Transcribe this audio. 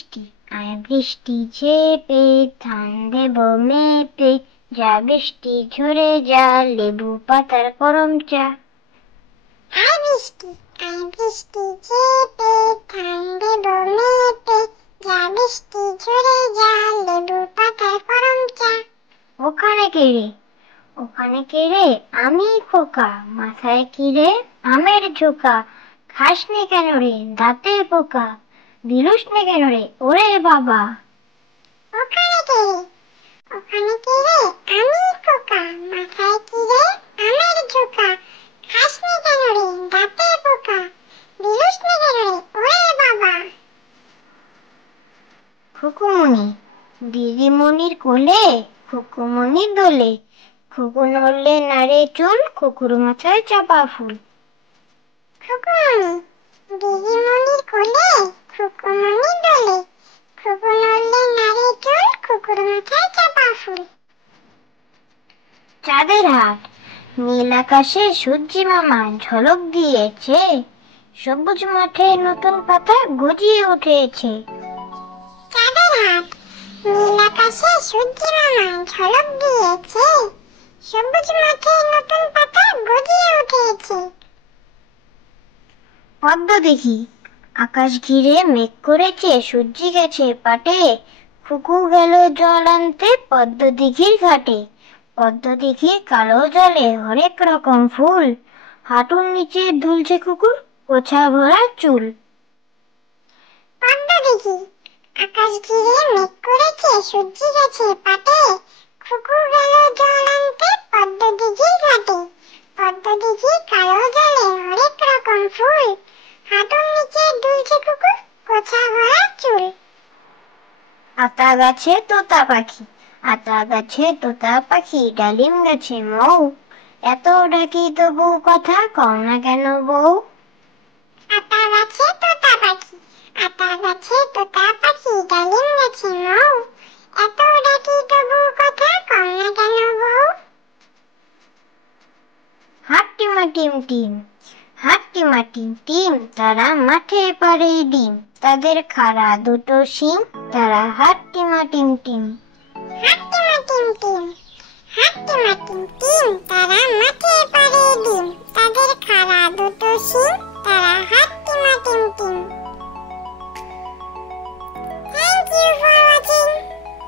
বৃষ্টি আয় বৃষ্টি ঝেপে ধান দেব মেপে, যা বৃষ্টি ঝরে যা লেবু পাতার গরম চা। আয় বৃষ্টি ঝেপে ধান দেব মেপে, যা বৃষ্টি ঝরে যা লেবু পাতার গরম চা। ওখানে কে রে ওখানে কে রে, আমি খোকা, মাথায় কি রে আমের ঝোকা, খাস নে কেন রে দাঁতে পোকা, বিরুস নে কেন রে ওরে বাবা। ওখানে কে রে আমি খোকা, মাথায় কি রে আমের ঝোকা, খাস নে কেন রে দাঁতে পোকা, বিরুস নে কেন রে ওরে বাবা। খুকুমনি দিদিমণির কোলে খুকুমনি দোলে, খুকু নড়লে নাড়ে চুল, খুকুর মাথায় চাপা ফুল। খুকুমনি দিদিমণির কোলে খুকুমনি দোলে, খুকু নড়লে নাড়ে চুল, খুকুর মাথায় চাপা ফুল। চাঁদের হাট নীল আকাশে সূর্যি মামা ঝলক দিয়েছে, সবুজ মাঠে নতুন পাতা গজিয়ে উঠেছে। চাঁদের হাট নীল আকাশে সূর্যি মামা ঝলক দিয়েছে, সবুজ মাঠে নতুন পাতা গজিয়ে উঠেছে। পদ্ম দেখি আকাশ ঘিরে মেঘ করেছে, সূর্যি গেছে পাটে, খুকু গেল জল আনতে পদ্ম দিঘির ঘাটে। পদ্ম দিঘির কালো জলে হরেক রকম ফুল, হাঁটুর নিচে দুলছে কুকুর গোছা ভরা চুল। পদ্ম দেখি আকাশ ঘিরে মেঘ করেছে, সূর্যি গেছে পাটে, খুকু গেল জল আনতে পদ্ম দিঘির ঘাটে। পদ্ম দিঘির কালো জলে হরেক রকম ফুল, হাঁটুর নিচে দুলছে কুকুর গোছা ভরা চুল। আতা গাছে তোতা পাখি আতা গাছে তোতা পাখি, ডালিম গাছে মৌ, এত ডাকি তবু কথা কও না কেন বউ। আতা গাছে তোতা পাখি ডালিম গাছে মৌ, এত ডাকি তবু কথা কও না কেন বউ। হাট্টিমা টিম টিম হাট্টিমা টিম টিম, তারা মাঠে পাড়ে ডিম, তাদের খাড়া দুটো শিং, তারা হাট্টিমা টিম টিম। হাট্টিমা